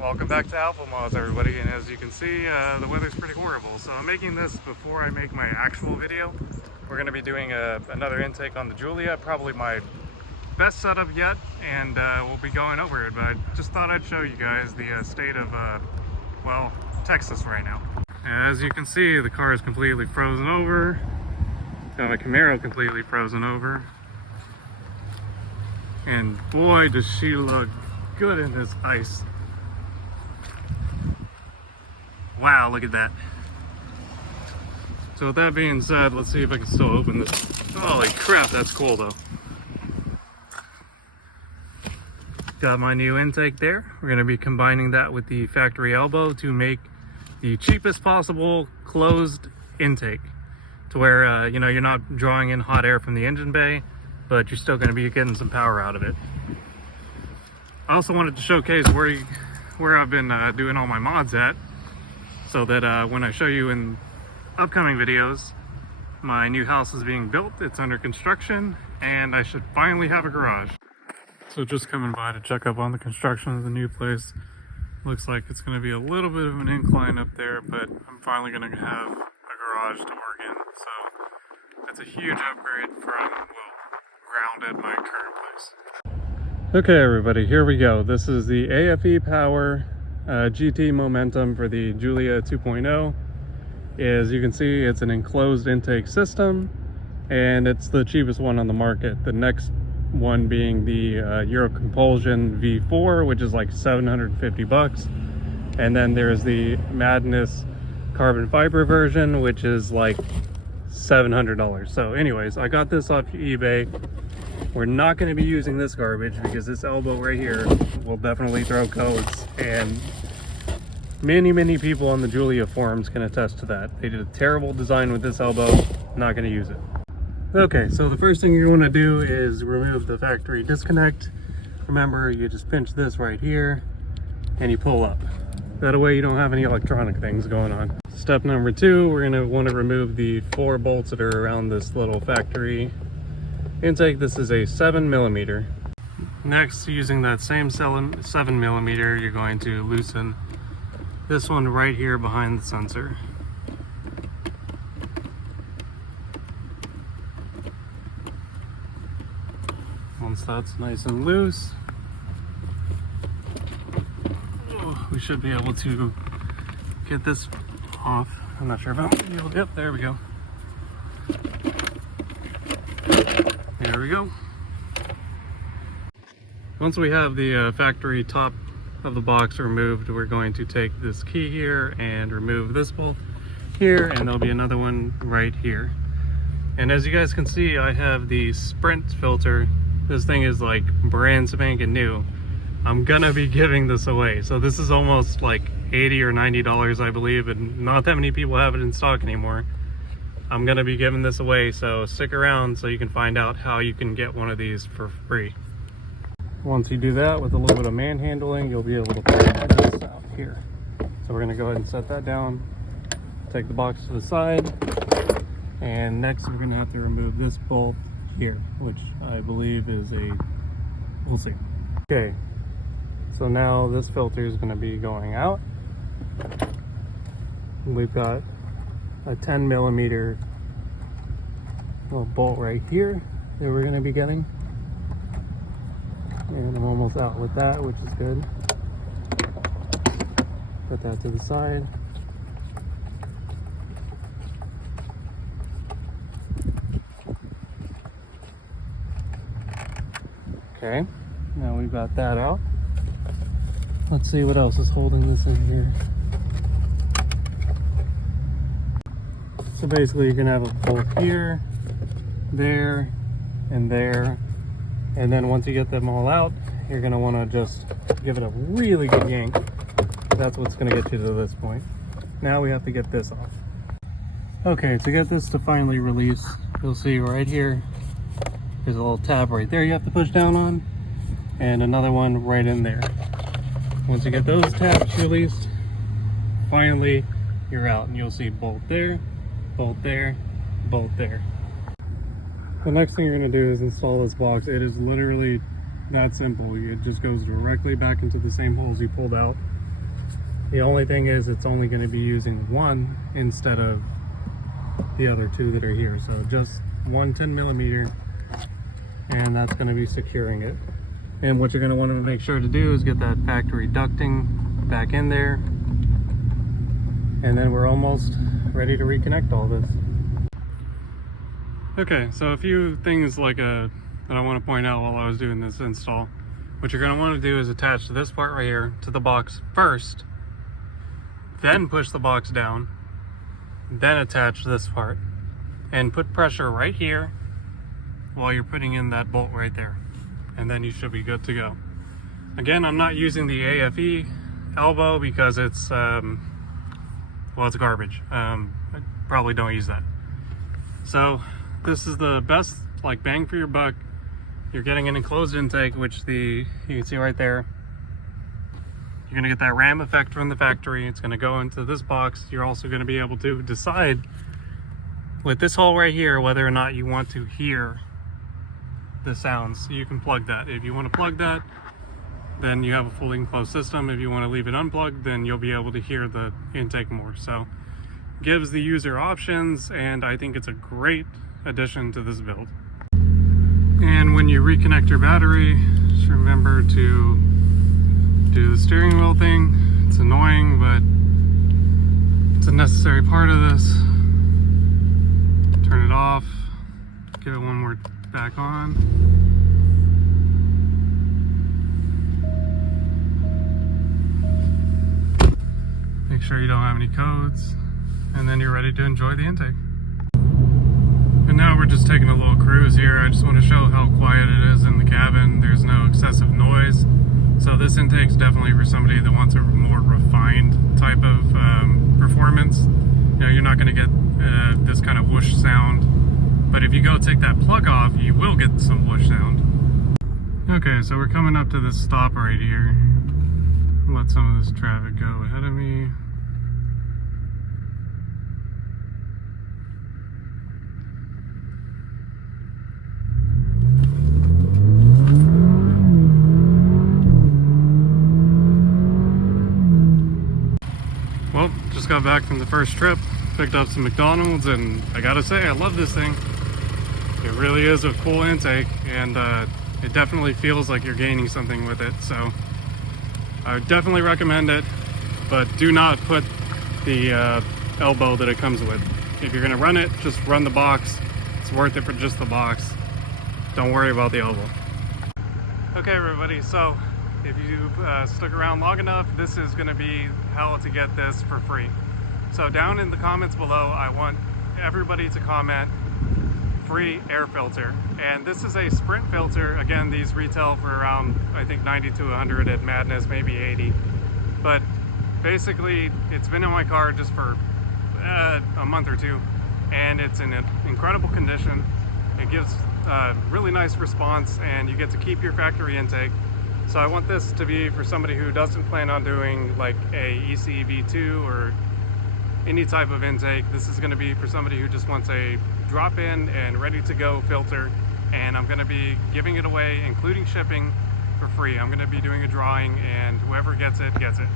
Welcome back to Alfa Mods, everybody, and as you can see, the weather's pretty horrible. So I'm making this before I make my actual video. We're going to be doing another intake on the Giulia, probably my best setup yet, and we'll be going over it. But I just thought I'd show you guys the state of, well, Texas right now. As you can see, the car is completely frozen over. Got my Camaro completely frozen over. And boy, does she look good in this ice. Wow, look at that. So with that being said, let's see if I can still open this. Holy crap, that's cool though. Got my new intake there. We're going to be combining that with the factory elbow to make the cheapest possible closed intake. To where, you know, you're not drawing in hot air from the engine bay, but you're still going to be getting some power out of it. I also wanted to showcase where I've been doing all my mods at. So that when I show you in upcoming videos, my new house is being built, it's under construction, and I should finally have a garage. So just coming by to check up on the construction of the new place. Looks like it's going to be a little bit of an incline up there, but I'm finally going to have a garage to work in. So that's a huge upgrade from, well, ground at my current place. Okay everybody, here we go. This is the AFE Power GT Momentum for the Giulia 2.0. As you can see, it's an enclosed intake system, and it's the cheapest one on the market. The next one being the Euro Compulsion V4, which is like 750 bucks. And then there's the Madness carbon fiber version, which is like $700. So anyways, I got this off eBay. We're not going to be using this garbage because this elbow right here will definitely throw codes, and many people on the Giulia forums can attest to that. They did a terrible design with this elbow, not going to use it. Okay, so the first thing you want to do is remove the factory disconnect. Remember, you just pinch this right here and you pull up. That way you don't have any electronic things going on. Step number 2, we're going to want to remove the 4 bolts that are around this little factory intake. This is a 7mm. Next, using that same 7mm, you're going to loosen this one right here behind the sensor. Once that's nice and loose, we should be able to get this off. I'm not sure if I'm going to be able to. Yep, there we go. There we go. Once we have the factory top of the box removed, we're going to take this key here and remove this bolt here, and there'll be another one right here. And as you guys can see, I have the Sprint filter. This thing is like brand spanking new. I'm gonna be giving this away. So this is almost like $80 or $90, I believe, and not that many people have it in stock anymore. I'm gonna be giving this away, so stick around so you can find out how you can get one of these for free. Once you do that with a little bit of manhandling, you'll be able to pull this out here. So we're gonna go ahead and set that down, take the box to the side, and next we're gonna have to remove this bolt here, which I believe is we'll see. Okay, so now this filter is gonna be going out. We've got a 10mm little bolt right here that we're going to be getting, and I'm almost out with that, which is good. Put that to the side. Okay, now we've got that out. Let's see what else is holding this in here. So basically you're gonna have a bolt here, there, and there. And then once you get them all out, you're gonna wanna just give it a really good yank. That's what's gonna get you to this point. Now we have to get this off. Okay, to get this to finally release, you'll see right here, there's a little tab right there you have to push down on, and another one right in there. Once you get those tabs released, finally you're out, and you'll see bolt there, bolt there, bolt there. The next thing you're going to do is install this box. It is literally that simple. It just goes directly back into the same holes you pulled out. The only thing is it's only going to be using one instead of the other two that are here. So just one 10 millimeter, and that's going to be securing it. And what you're going to want to make sure to do is get that factory ducting back in there. And then we're almost ready to reconnect all this. Okay, so a few things that I want to point out while I was doing this install. What you're going to want to do is attach this part right here to the box first, then push the box down, then attach this part, and put pressure right here while you're putting in that bolt right there, and then you should be good to go. Again, I'm not using the AFE elbow because it's well, it's garbage. I probably don't use that. So this is the best bang for your buck. You're getting an enclosed intake, which you can see right there. You're gonna get that ram effect from the factory. It's gonna go into this box. You're also gonna be able to decide with this hole right here whether or not you want to hear the sounds. So you can plug that. If you want to plug that, then you have a fully enclosed system. If you want to leave it unplugged, then you'll be able to hear the intake more. So gives the user options, and I think it's a great addition to this build. And when you reconnect your battery, just remember to do the steering wheel thing. It's annoying, but it's a necessary part of this. Turn it off, give it one more back on. Make sure you don't have any codes, and then you're ready to enjoy the intake. And now we're just taking a little cruise here. I just want to show how quiet it is in the cabin. There's no excessive noise. So this intake is definitely for somebody that wants a more refined type of performance. You know, you're not going to get this kind of whoosh sound. But if you go take that plug off, you will get some whoosh sound. Okay, so we're coming up to this stop right here. Let some of this traffic go ahead of me. Well, just got back from the first trip, picked up some McDonald's, and I gotta say, I love this thing. It really is a cool intake, and it definitely feels like you're gaining something with it. So I would definitely recommend it, but do not put the elbow that it comes with. If you're gonna run it, just run the box. It's worth it for just the box. Don't worry about the elbow. Okay, everybody, so if you've stuck around long enough, this is going to be how to get this for free. So down in the comments below, I want everybody to comment free air filter. And this is a Sprint filter. Again, these retail for around, I think, 90 to 100 at Madness, maybe 80. But basically, it's been in my car just for a month or two, and it's in incredible condition. It gives really nice response, and you get to keep your factory intake. So I want this to be for somebody who doesn't plan on doing like a ECV2 or any type of intake. This is going to be for somebody who just wants a drop-in and ready-to-go filter, and I'm going to be giving it away, including shipping, for free. I'm going to be doing a drawing, and whoever gets it, gets it.